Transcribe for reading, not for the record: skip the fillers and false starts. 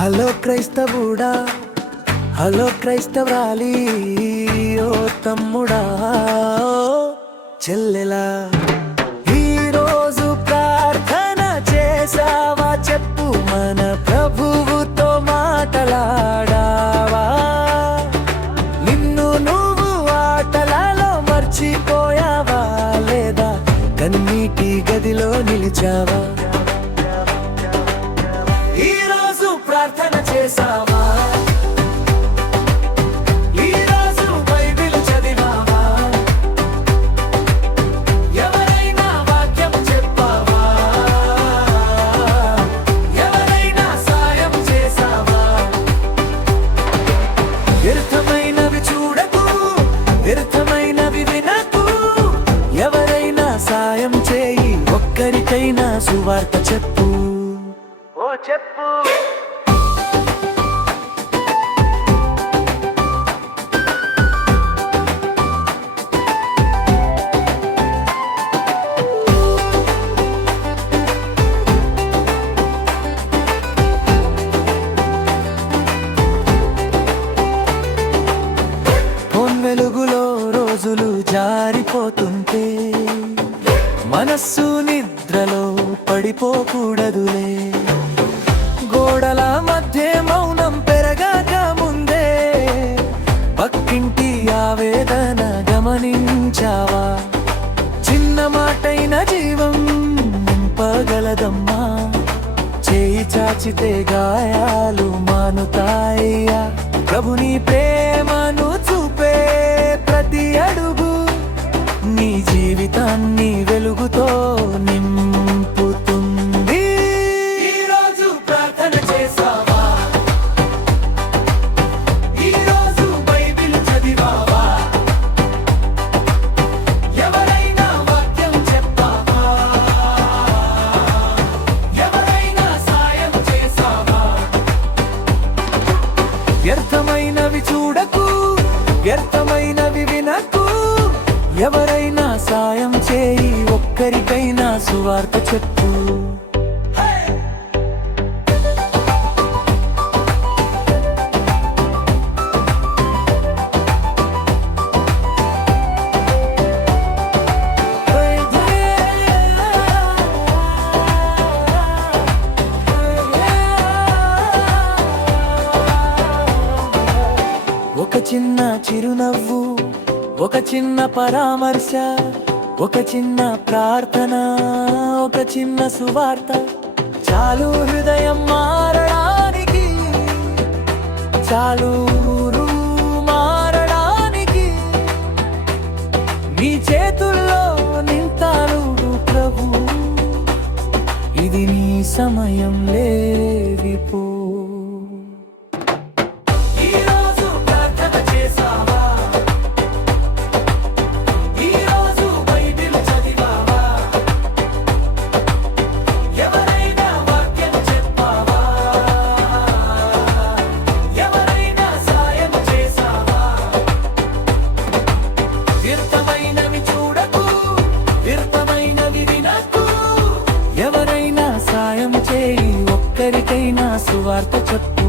Hello క్రైస్తవుడా, hello క్రైస్తవ్రాలి, ఓ తమ్ముడా, ఓ చెల్లెలా, ఈరోజు ప్రార్థన చేసావా? చెప్పు, మన ప్రభువుతో మాటలాడావా? నిన్ను నువ్వు ఆటలలో మర్చిపోయావా? లేదా కన్నీటి గదిలో నిలిచావా? ప్రార్థన చేసావా? ఈరోజు బైబిల్ చదివావా? ఎవరైనా వాక్యం చెప్పావా? ఎవరైనా సాయం చేసావా? వ్యర్థమైనవి చూడకు, వ్యర్థమైనవి వినకు, ఎవరైనా సాయం చేయి, ఒక్కరికైనా సువార్త చెప్పు. ఓ చెప్పు. వెలుగులో రోజులు జారిపోతుంటే మనస్సు నిద్రలో పడిపోకూడదులే. గోడల మధ్య మౌనం పెరగాక ముందే పక్కింటి ఆవేదన గమనించావా? చిన్న మాటైన జీవం నింపగలదమ్మా, చేయి చాచితే గాయాలు మానుతాయ్యా. ప్రభుని ప్రేమను చూపే ప్రతి అడుగు నీ జీవితాన్ని వెలుగుతో నింపుతుంది. ఈరోజు ప్రార్థన చేసావా? ఈరోజు బైబిల్ చదివావా? ఎవరైనా వాక్యం చెప్పావా? ఎవరైనా సాయం చేసావా? వ్యర్థమైనవి చూడకు, వ్యర్థమైనవి వినకు, ఎవరైనా సాయం చేయి, ఒక్కరికైనా సువార్త చెప్పు. ఒక చిన్న చిరునవ్వు, ఒక చిన్న పరామర్శ, ఒక చిన్న ప్రార్థన, ఒక చిన్న సువార్త చాలు హృదయం మారడానికి, చాలు ఊరు మారడానికి. నీ చేతుల్లో నింతాడు ప్రభు, ఇది నీ సమయం లేవిపో. ఎవరైనా సాయం చేయి, ఒక్కరికైనా సువార్త చెప్పు.